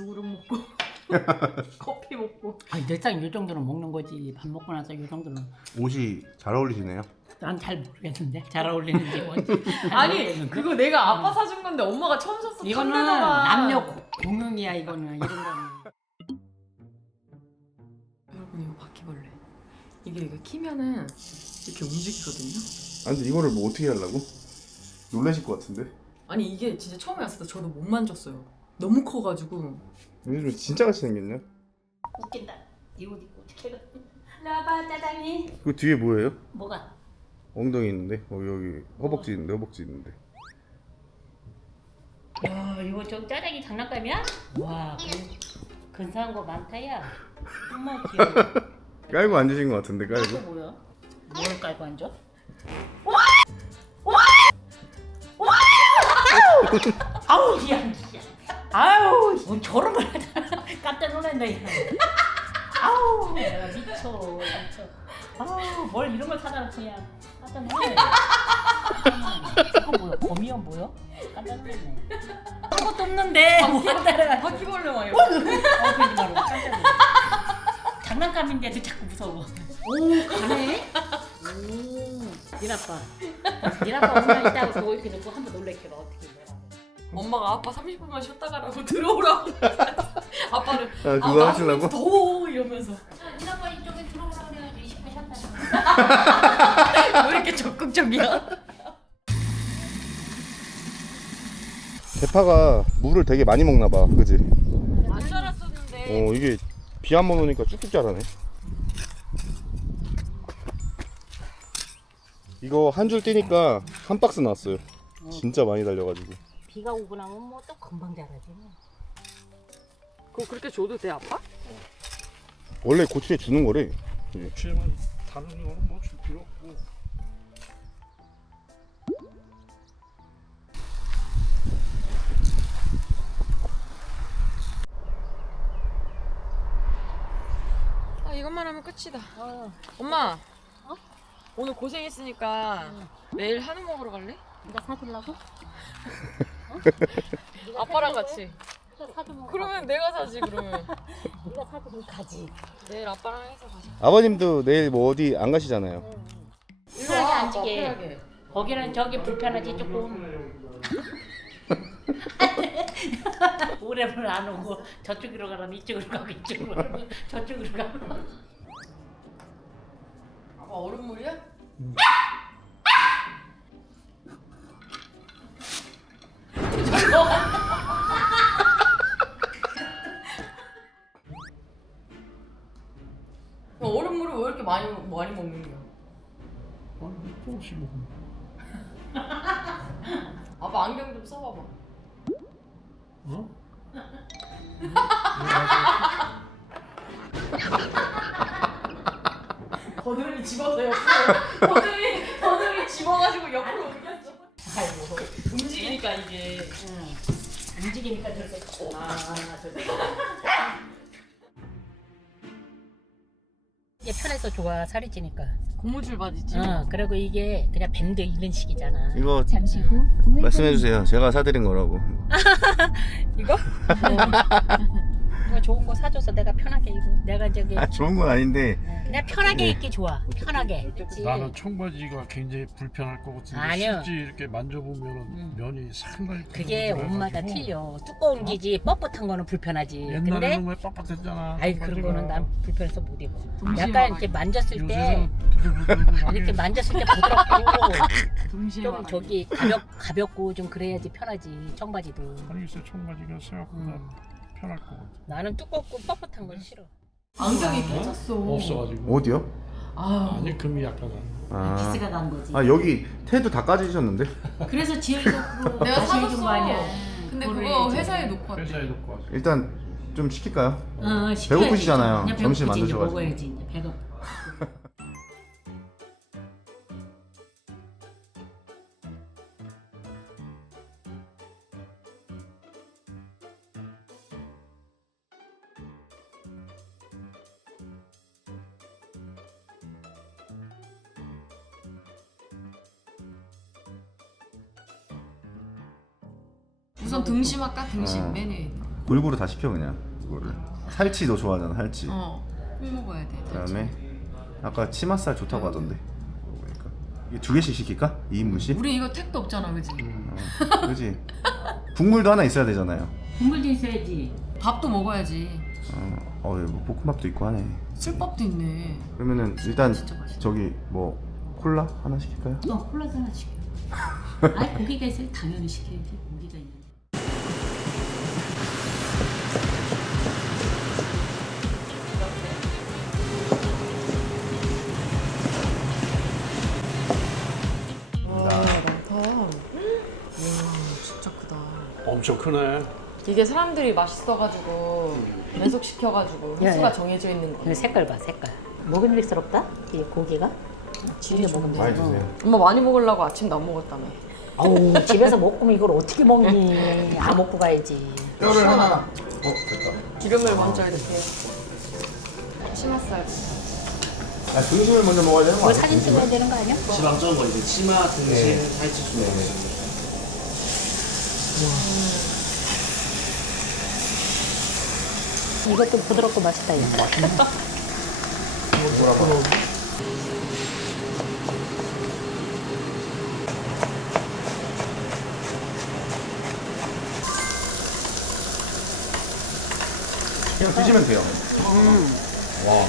두그릇 먹고 커피 먹고. 아니 늘상 이 정도는 먹는 거지. 밥 먹고 나서 이 정도는. 옷이 잘 어울리시네요. 난 잘 모르겠는데 잘 어울리는지 뭔지. 잘 아니 모르겠는데. 그거 내가 아빠 사준 건데 엄마가 처음 샀어. 이거는 탐내다가. 남녀 공용이야 이거는 이런 거는. 여러분 이거 바퀴벌레. 이게 키면은 이렇게 움직이거든요. 아니 근데 이거를 뭐 어떻게 하려고? 놀라실 것 같은데? 아니 이게 진짜 처음에 왔을 때 저도 못 만졌어요. 너무 커가지고. 요즘 진짜 같이 생겼네. 웃긴다. 이 옷 입고 어떻게 해? 나봐 짜장이. 그 뒤에 뭐예요? 뭐가? 엉덩이 있는데? 여기 허벅지 있는데 허벅지 있는데. 야 이거 저 짜장이 장난감이야? 와 근사한 거 많다야. 엄마 귀여워. 깔고 앉으신 것 같은데 깔고? 이거 뭐야? 뭘 깔고 앉아? 아우 야 아우 뭐 저런 걸 하다 깜짝 놀랐네. 아우 내가 미쳐. 아우 뭘 이런 걸 사다 놓고 그냥 깜짝 놀랐네. 이거 뭐야? 거미야 뭐야? 깜짝 놀랐네. 아무것도 없는데 뭐가 따라가. 바퀴벌레 와요. 그러지 말고 깜짝 놀랐네. 장난감인데도 자꾸 무서워. 오 가네? 오 니 아빠 오늘 이따가 그거 이렇게 놓고 한번 놀래켜봐 어떻게 내가. 엄마가 아빠 30분만 쉬었다 가라고 들어오라고. 아빠를 아 그거 하시려고? 더워 이러면서. 니 아빠 이쪽에 들어오라 그래가지고 20분 쉬었다. 왜 이렇게 적극적이야? 대파가 물을 되게 많이 먹나 봐, 그지? 안 자랐었는데. 이게 비 한 번 오니까 쭉쭉 자라네. 이거 한 줄 띄니까 한 박스 나왔어요. 진짜 많이 달려가지고. 비가 오고 나면 뭐 또 금방 자라지. 그거 그렇게 줘도 돼 아빠? 원래 고추에 주는 거래. 고추에만 다른 거는 뭐 줄 필요 없고. 아 이것만 하면 끝이다. 엄마. 오늘 고생했으니까 내일 한우 먹으러 갈래? 네가 사주려고? 아빠랑 같이. 네가 사주면 그러면 내가 사지 그러면. 네가 사주면 가지. 내일 아빠랑 해서 가자. 아버님도 내일 뭐 어디 안 가시잖아요. 편하게 앉게. 거기는 저기 불편하지 조금. 오래물 안 오고 저쪽으로 가라면 이쪽으로 가고 이쪽으로 가면 저쪽으로 가고. 아빠 얼음물이야? 얼음물을 왜 이렇게 많이 먹는 거야? 조금씩 먹으면. 아빠 안경 좀 써봐봐. 어? 버들이 집어서 옆으로. 버들이 집어가지고 옆으로 옮겼어. 아이고 움직이니까 이게. 움직이니까 저렇게. 저렇게. 이게 편해서 좋아 살이 찌니까. 고무줄 바지지. 그리고 이게 그냥 밴드 이런 식이잖아. 이거 잠시 후 말씀해주세요. 제가 사드린 거라고. 이거? 이거 좋은 거 사줘서 내가 편하게 입고 내가 저기 좋은 건 아닌데. 그냥 편하게 입기 좋아. 편하게. 그렇지. 나는 청바지가 굉장히 불편할 것 같은데 아니요. 실제 이렇게 만져보면 면이 상당히 그게 부드러워가지고 옷마다 틀려. 두꺼운 기지 뻣뻣한 거는 불편하지. 근데 옛날에는 왜 빳빳했잖아. 아이 그런 청바지가. 거는 난 불편해서 못 입어. 동시에 약간 막아야지. 이렇게 만졌을 때 요새는 부들부들하게 이렇게 만졌을 때 부드럽고 동시에 좀 막 저기 가볍고 좀 그래야지 편하지. 청바지도. 아니 글쎄 청바지가 생각보다 편할 것 같아. 나는 두껍고 뻣뻣한 건 싫어. 안경이 깨졌어. 없어가지고. 어디요? 아 아니 금이 약간 아, 기스가 간 거지. 여기 태도 다 까지셨는데? 그래서 지혜도 그거 내가 다시 해준 거 아니야. 근데 그거를 그거 해야지. 회사에 놓고 왔대. 회사에 놓고 왔어. 일단 좀 시킬까요? 시켜야지. 배고프시잖아요. 그냥 점심 배고프지, 이제 만드셔가지고. 먹어야지 이제 배가. 우선 등심 할까? 등심 어. 메뉴에. 골고루 다 시켜 그냥 이거를. 살치 너 좋아하잖아 살치. 꼭 먹어야 돼. 그다음에 아까 치맛살 좋다고 하던데. 그러니까 이게 2개씩 시킬까? 2인분씩? 우리 이거 택도 없잖아, 그지? 그지? 국물도 하나 있어야 되잖아요. 국물도 있어야지. 밥도 먹어야지. 뭐 볶음밥도 있고 하네. 술밥도 있네. 그러면은 일단 진짜 맛있다. 저기 뭐 콜라 하나 시킬까요? 콜라 하나 시켜. 아니 고기가 있으면 당연히 시켜야지. 고기가 있는데. 진짜 크다. 엄청 크네. 이게 사람들이 맛있어가지고 연속시켜가지고 횟수가 야. 정해져 있는 거. 이 색깔 봐 색깔. 먹음직스럽다 이 고기가. 질이 좋은데. 많이 드세요. 엄마 많이 먹으려고 아침도 안 먹었다며. 아우 집에서 먹으면 이걸 어떻게 먹니? 안 먹고 가야지. 뼈를 하나. 됐다. 기름을 먼저 이렇게. 치맛살. 등심을 먼저 먹어야 되는 거 그거 아니야? 사진 찍어야 되는 거 아니야? 지방 적은 거 이제 치마, 등심, 네. 살치 좀 먹습니다. 이것도 부드럽고 맛있다 이거. 뭐라고? 그냥 드시면 돼요. 와.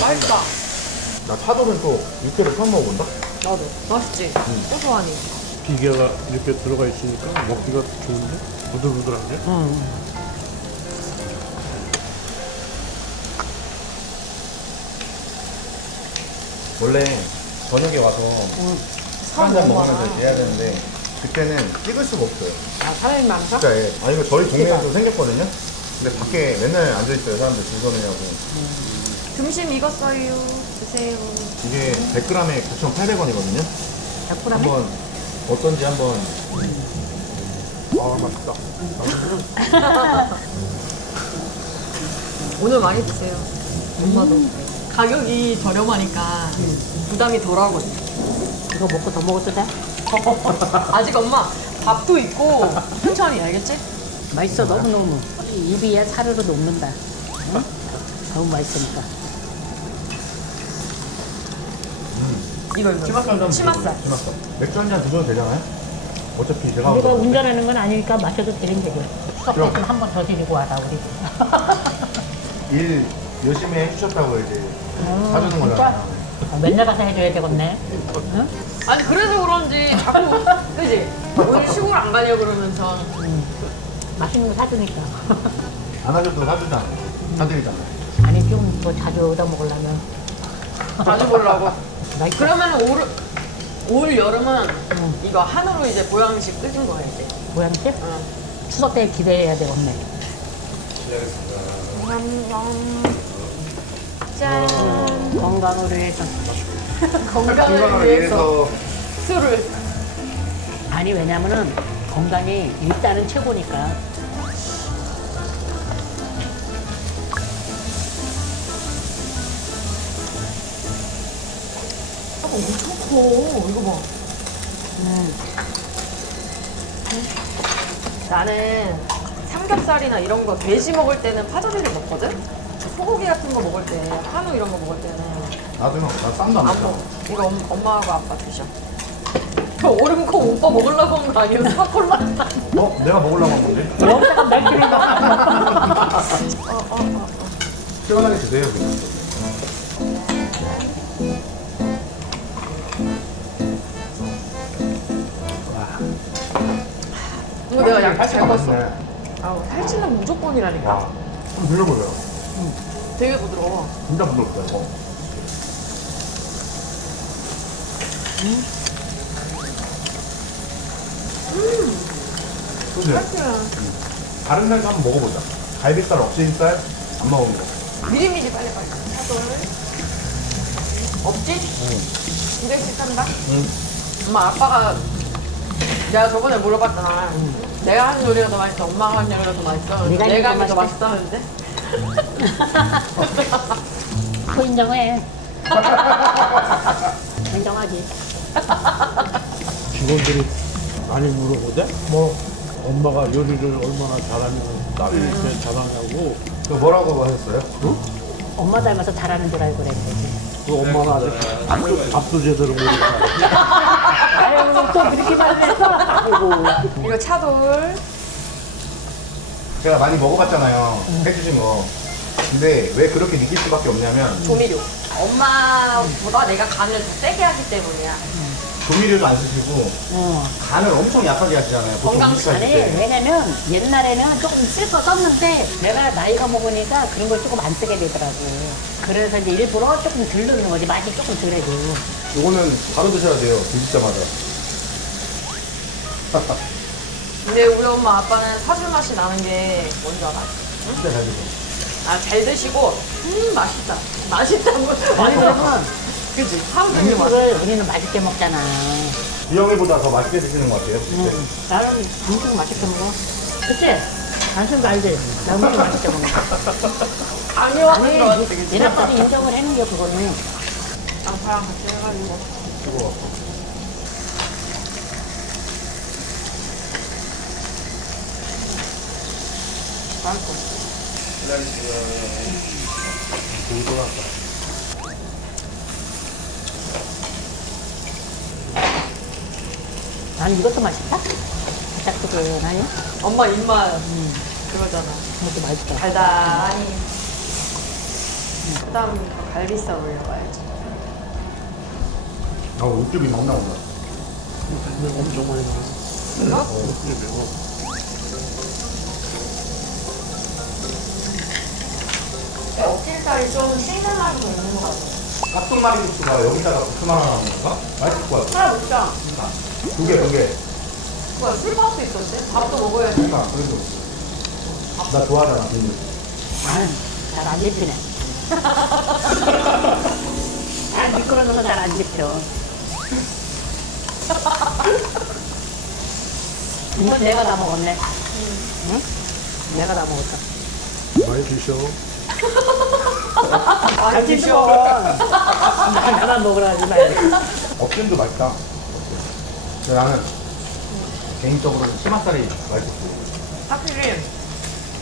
맛있다. 나 차돌은 또 육회를 처음 먹어본다? 나도. 맛있지? 고소하니. 비계가 이렇게 들어가 있으니까 먹기가 좋은데? 부들부들한데? 원래 저녁에 와서 사람 한잔 너무 먹으면서 많아. 이렇게 해야 되는데 그때는 찍을 수가 없어요. 아, 사람이 많다? 진짜 예. 아 이거 저희 동네에도 생겼거든요. 근데 밖에 맨날 앉아있어요 사람들 줄 서느냐고. 등심 익었어요. 드세요. 이게 100g에 9,800원이거든요. 100g에? 한번 어떤지 한번. 아 맛있다. 오늘 많이 드세요. 엄마도. 가격이 저렴하니까 부담이 덜하거든요. 이거 먹고 더 먹어도 돼? 아직 엄마 밥도 있고 천천히 알겠지? 맛있어 너무너무. 입이야 사르르 녹는다. 응? 너무 맛있으니까. 이거 이거. 치맛살 좀 치맛살. 치맛살. 맥주 한 잔 드셔도 되잖아요. 어차피 제가 우리가 먹어도 운전하는 건 아니니까 마셔도 되는 거지. 수업 때 한번 더 드리고 와라 우리. 일 열심히 해주셨다고 이제 사주는 진짜? 거잖아요. 맨날 가서 해줘야 되겠네. 응? 아니 그래서 그런지 자꾸 그지? 오늘 시골 안 가냐 그러면서 맛있는 거 사주니까. 안 하셔도 사주잖아. 사드리잖아요. 아니 좀 더 자주 얻어 먹으려면. 자주 보려고. 맛있어. 그러면 올 여름은 이거 한우로 이제 보양식 끓인 거야 이제. 모양새? 응. 추석 때 기대해야 되겠네. 짠. 건강으로 해서. 건강을 위해서 술을. 아니 왜냐면은 건강이 일단은 최고니까. 엄청 커. 이거 봐. 나는 삼겹살이나 이런 거 돼지 먹을 때는 파절이를 먹거든? 소고기 같은 거 먹을 때, 한우 이런 거 먹을 때는 나도요. 나 쌈도 안 안 먹어. 먹어. 이거 엄마하고 아빠 드셔. 저 얼음컵 오빠 먹으려고 한 거 아니었어? 콜라? 내가 먹으려고 한 건데. 여기다가 날씨를 시원하게 드세요 그냥. 이거 내가 양 잘 껐어. 네. 아우, 살치는 무조건이라니까. 와. 좀 드셔보세요. 되게 부드러워. 진짜 부드럽다 이거. 그치? 다른 살도 한번 먹어보자. 갈비살, 억제살 안 먹은 거. 미리미리 빨리. 사돌. 없지? 이제 시작한다? 엄마, 아빠가 내가 저번에 물어봤잖아. 내가 하는 요리가 더 맛있어? 엄마가 하는 요리가 더 맛있어? 네가 내가 하는 하는 게 더 게 맛있다는데? 그 인정해. 인정하지. 직원들이 많이 물어보대? 뭐 엄마가 요리를 얼마나 잘하냐고 딸이 이렇게 잘하냐고. 그 뭐라고 하셨어요? 엄마 닮아서 잘하는 줄 알고 그랬지. 그 엄마는 아직 밥도 제대로 모르고. 아유 또 그렇게 말했어. 아이고. 이거 차돌. 제가 많이 먹어봤잖아요. 해주신 거. 근데 왜 그렇게 느낄 수밖에 없냐면 조미료. 엄마보다 내가 간을 더 세게 하기 때문이야. 조미료도 안 쓰시고 간을 엄청 약하게 하시잖아요. 보통 건강 음식 하실 아니 때. 왜냐면 옛날에는 조금 쓸 거 썼는데 내가 나이가 먹으니까 그런 걸 조금 안 쓰게 되더라고. 그래서 이제 일부러 조금 덜 넣는 거지. 맛이 조금 덜해도. 이거는 바로 드셔야 돼요. 드시자마자. 근데 우리 엄마 아빠는 사줄 맛이 나는 게 뭔지 알아? 진짜 잘 드세요. 아, 잘 드시고, 맛있다. 맛있다고. 아니 그러면 그치? 하루 종일 맛있다. 음식을 우리는 맛있게 먹잖아. 이영애보다 더 맛있게 드시는 것 같아요. 진짜. 나는 음식 맛있게 먹어. 그치? 당신도 알지? 나 음식 맛있게 먹어. 아니요. 아니, 얘네까지 인정을 했는 게 그거는. 양파랑 같이 해가지고. 이거. 맛있어. 난 이것도 맛있다. 딱딱하니? 엄마 입맛 그거잖아. 이것도 맛있다. 달달하니. 그다음 갈비살 올려봐야지. 육즙이 막 나온다. 엄청 많이 나와. 이거? 이게 매워. 어킬살이 좀 씹는 맛이 좀 있는 것 같아. 깍두마리국수가 여기다가 국수만 하나 나오는 건가? 맛있을 것 같아. 하나 먹자. 두 개. 뭐야, 술밥도 있었지? 밥도 먹어야지. 그러니까 그래도 나 좋아하잖아. 잘 안 집히네. 아, 미끄러져서 잘 안 집혀. 이건 내가 다 먹었네. 응? 내가 다 먹었다. 많이 드셔. 잘 집혀. 나만 먹으라 하지 말고. 업균도 맛있다. 근데 나는 개인적으로는 치맛살이 맛있었어. 확실히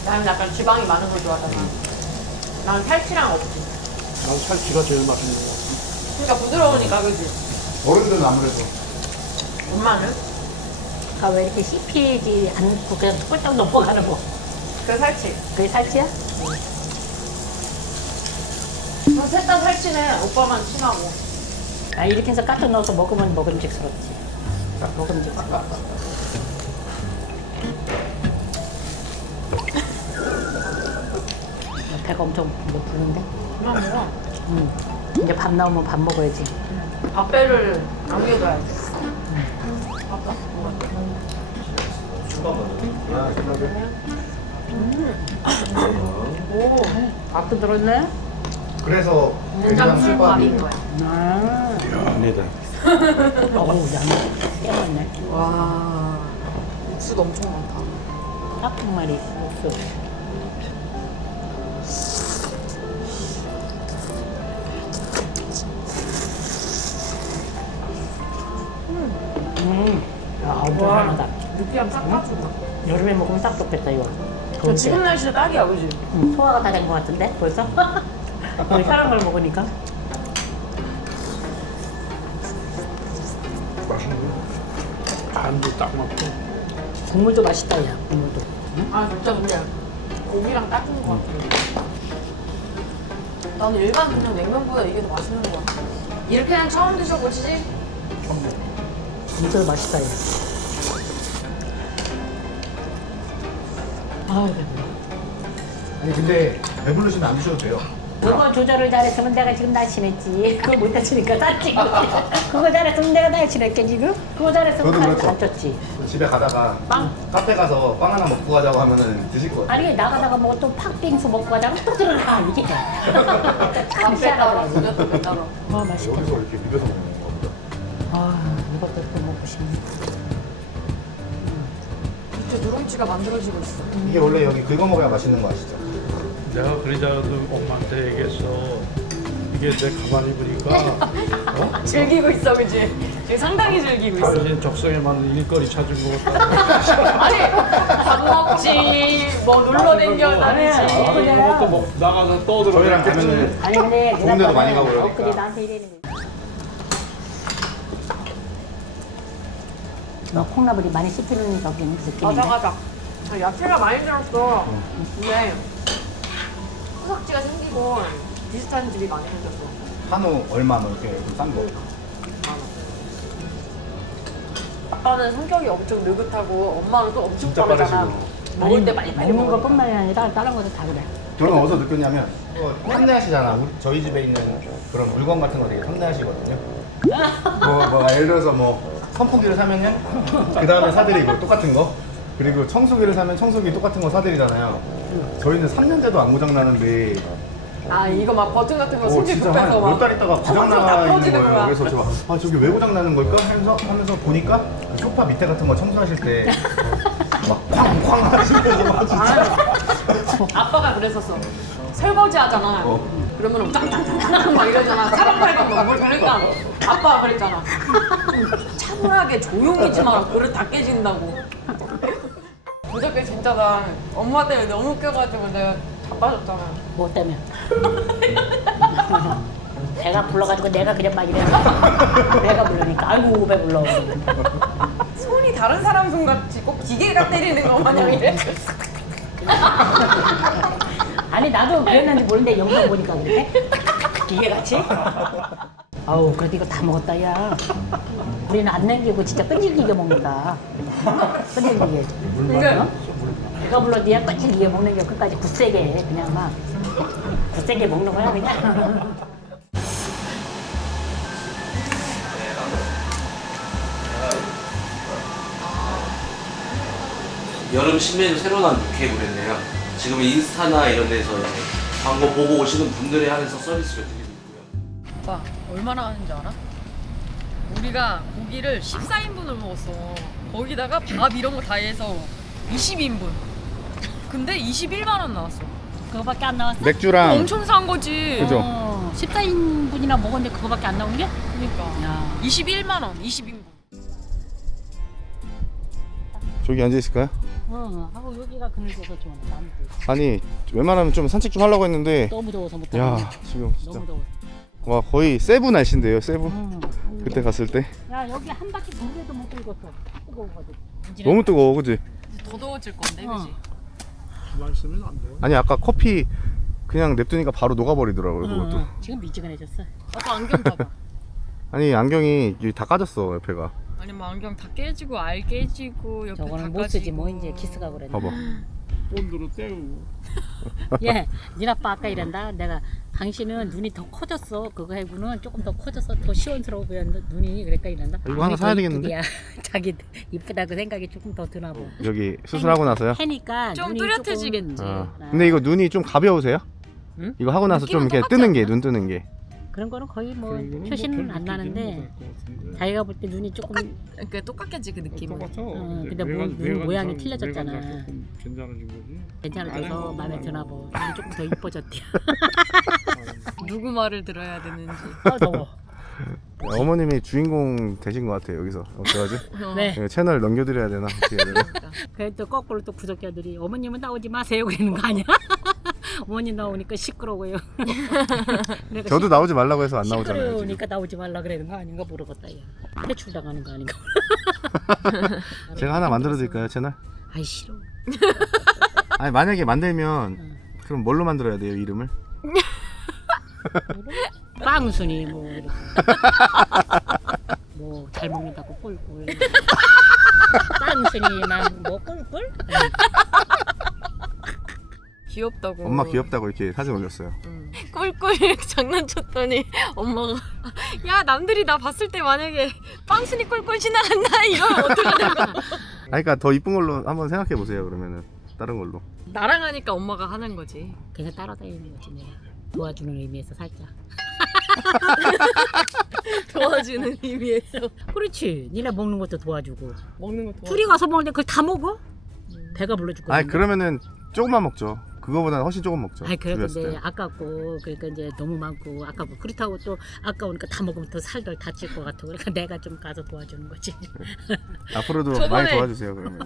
나는 약간 지방이 많은 걸 좋아하잖아. 나는 살치랑 없지. 난 살치가 제일 맛있는 것 같아. 그러니까 부드러우니까, 그지? 어른들은 아무래도 엄마는? 아, 왜 이렇게 씹히지 않고 그냥 꿀떡 넘어가는 거. 그 살치. 그게 살치야? 셋다 살치네. 오빠만 친하고. 아, 이렇게 해서 까뜩 넣어서 먹으면 먹음직스럽지. 먹음직스럽지. 배가 엄청 부른데? 그냥 뭐. 이제 밥 나오면 밥 먹어야지. 밥배를 남겨줘야지. 오, 밥도 들었네? 그래서 된장 술밥인 술밥이 거야. 아, 아니다. 어우, 양이 깨웠네. 와, 육수도 엄청 많다. 딱 한 마리 육수. 야, 엄청 하다. 느끼함 싹 빠지고. 여름에 먹으면 딱 좋겠다, 이거. 그 지금 날씨에 딱이야, 그지? 소화가 다 된 것 같은데, 벌써? 우리 사람 걸 먹으니까. 맛있네. 간도 딱 맞고. 국물도 맛있다, 야, 국물도. 아, 진짜 근데 고기랑 딱인 것 같아. 나는 일반 그냥 냉면보다 이게 더 맛있는 것 같아. 이렇게는 처음 드셔보시지? 진짜 맛있다, 야. 아유, 배불러. 아니 근데 배부르시면 안 드셔도 돼요. 그거 조절을 잘했으면 내가 지금 날씬했지. 그거 못 다치니까 다치고. 그거 잘했으면 내가 날씬했게 지금. 그거 잘했으면 저도 그렇죠. 안 쪘지. 집에 가다가 카페 가서 빵 하나 먹고 가자고 하면은 드실 것 같아요. 아니 나가다가 뭐 또 팥빙수 먹고 가자면 또 들어가 이게. 참 카페 따로, 희한하더라고. 무조건 따로. 아 맛있다. 여기서 이렇게 비벼서 먹는 거보다. 아 이것도 또 먹고 싶네. 진짜 누룽지가 만들어지고 있어. 이게 원래 여기 긁어 먹어야 맛있는 거 아시죠? 내가 그러자도 엄마한테 얘기했어. 이게 내 가만 입으니까 즐기고 있어, 그지? 되게 상당히 즐기고 있어. 당신 적성에 맞는 일거리 찾은 것 같다. 아니 밥 먹지 뭐 놀러 댕겨 다니지. 나도 뭐 나가서 떠들어. 저희랑 가면은 아니 근데 좋은 데도 많이 가고 엊그제 그러니까. 나한테 이랬는 거야. 너 콩나물이 많이 씹히는 저기 느낌인데? 맞아. 야채가 많이 들었어. 근데 후석지가 생기고 비슷한 집이 많이 생겼어. 한우 얼마 뭐 이렇게 좀 싼 거. 아빠는 성격이 엄청 느긋하고 엄마는 또 엄청 진짜 빠르잖아. 빠르시고. 먹을 때 빨리 먹는 먹어. 것뿐만이 아니라 다른 것도 다 그래. 저는 어디서 느꼈냐면 탐내하시잖아. 저희 집에 있는 그런 물건 같은 거 되게 탐내하시거든요. 뭐 예를 들어서 뭐 선풍기를 사면은 그 다음에 사드리고 똑같은 거. 그리고 청소기를 사면 청소기 똑같은 거 사드리잖아요. 저희는 3년째도 안 고장 나는데 아 이거 막 버튼 같은 거 손질 진짜 급해서 몇 달 있다가 고장 다 나 있는 퍼지는 거예요. 거야. 그래서 제가 저기 왜 고장 나는 걸까 하면서 보니까 그 소파 밑에 같은 거 청소하실 때 막 쾅쾅 하시면서 막 진짜 아빠가 그랬었어. 설거지 하잖아. 그러면 짱짱짱짱 막 이러잖아. 사방팔방 뭘 그러니까 아빠가 그랬잖아. 차분하게 조용히 좀 하라. 그릇 다 깨진다고. 그저께 진짜 나 엄마 때문에 너무 웃겨가지고 내가 자빠졌잖아. 뭐 때문에? 배가 불러가지고 내가 그냥 막 이래. 배가 부르니까 아이고 배 불러. 손이 다른 사람 손 같이 꼭 기계가 때리는 거 마냥 이래. 아니 나도 그랬는지 모르는데 영상 보니까 그래. 기계같이. 아우 그래도 이거 다 먹었다 야. 우리는 안 남기고 진짜 끈질기게 먹는다. 끈질기게. 근데 배가 불러 니야 끈질기게 먹는 게 끝까지 굳세게 그냥 막 굳세게 먹는 거야 그냥. 여름 신메뉴 새로 나온 육회구인데요. 지금 인스타나 이런 데서 이제 광고 보고 오시는 분들에 한해서 서비스를 드리고 있고요. 오빠 얼마나 하는지 알아? 우리가 고기를 14인분을 먹었어. 거기다가 밥 이런 거 다 해서 22인분. 근데 21만 원 나왔어. 그거밖에 안 나왔어? 맥주랑 엄청 산 거지. 그죠? 14인분이나 먹었는데 그거밖에 안 나온 게? 그러니까. 야. 21만 원, 20인분. 저기 앉아 있을까요? 하고 여기가 그늘져서 좋아. 나무도 아니 웬만하면 좀 산책 좀 하려고 했는데 너무 더워서 못 야 하겠네. 지금 진짜 너무 더워. 와 거의 세부 날씨인데요 세부. 그때 갔을 때 야 여기 한 바퀴 돌려도 못 들었어. 뜨거워가지고. 너무 뜨거워 그지? 더 더워질 건데, 어. 그지? 가만 있으면 안 돼요. 아니 아까 커피 그냥 냅두니까 바로 녹아버리더라고요 그것도. 지금 미지근해졌어. 아빠 안경 봐봐. 아니 안경이 여기 다 까졌어 옆에가. 아니 뭐 안경 다 깨지고 알 깨지고 옆에 다 저거는 못 쓰지 뭐 이제 키스가 그랬네. 봐봐. 본드로 때우고. 예, 니 아빠 아까 이런다. 내가 당신은 눈이 더 커졌어. 그거 해고는 조금 더 커져서 더 시원스러워 보였는데 눈이 그러니까 이런다. 이거 하나 사야 되겠는데? 자기 이쁘다고 생각이 조금 더 드나 봐. 여기 수술하고 나서요? 해니까 좀 눈이 뚜렷해지겠지. 근데 이거 눈이 좀 가벼우세요? 응? 이거 하고 나서 좀 느낌은 이렇게 똑같지 뜨는 게 않나? 눈 뜨는 게. 그런 거는 거의 뭐 그런 거는 표시는 뭐 안 나는데 될것 같은데. 자기가 볼 때 눈이 조금 그러니까 똑같겠지 그 느낌은. 똑같아. 근데 눈 모양이 틀려졌잖아. 조금 괜찮아진 거지. 괜찮아져서 마음에 드나 봐. 눈이 조금 더 이뻐졌대. 누구 말을 들어야 되는지. 더워. 어머님이 주인공 되신 것 같아요 여기서. 어떡하지? 네. 이거 채널 넘겨드려야 되나? 어떻게 해야 되나? 그래도 또 거꾸로 또 구독자들이 어머님은 나오지 마세요 그러는 거 아니야? 어머님 나오니까 시끄러워요. 내가 저도 나오지 말라고 해서 안 나오잖아요 지금. 시끄러우니까 나오지 말라 그러는 거 아닌가 모르겠다. 야. 퇴출 당하는 거 아닌가? 제가 하나 만들어 드릴까요 채널? 아이 싫어. 아니 만약에 만들면 그럼 뭘로 만들어야 돼요 이름을? 빵순이 뭐 이렇게. 뭐 잘 먹는다고 꿀꿀. 빵순이만 뭐 꿀꿀? 귀엽다고. 엄마 귀엽다고 이렇게 사진 올렸어요. 꿀꿀 장난쳤더니 엄마가 야 남들이 나 봤을 때 만약에 빵순이 꿀꿀 지나간다 이러면 어떡하냐고. 아니 그러니까 더 이쁜 걸로 한번 생각해 보세요 그러면은 다른 걸로. 나랑 하니까 엄마가 하는 거지. 그냥 따라다니는 거지 내가. 도와주는 의미에서 살짝. 도와주는 의미에서. 그렇지. 니네 먹는 것도 도와주고. 먹는 거 도와. 둘이 가서 먹는데 그걸 다 먹어? 배가 불러줄 거야. 아니 그러면은 조금만 먹죠. 그거보다는 훨씬 조금 먹죠. 아이 그래도 집에 이제 있을 때. 아깝고 그러니까 이제 너무 많고 아깝고 그렇다고 또 아까우니까 다 먹으면 더 살들 다칠 것 같고 그러니까 내가 좀 가서 도와주는 거지. 앞으로도 저번에- 많이 도와주세요 그러면.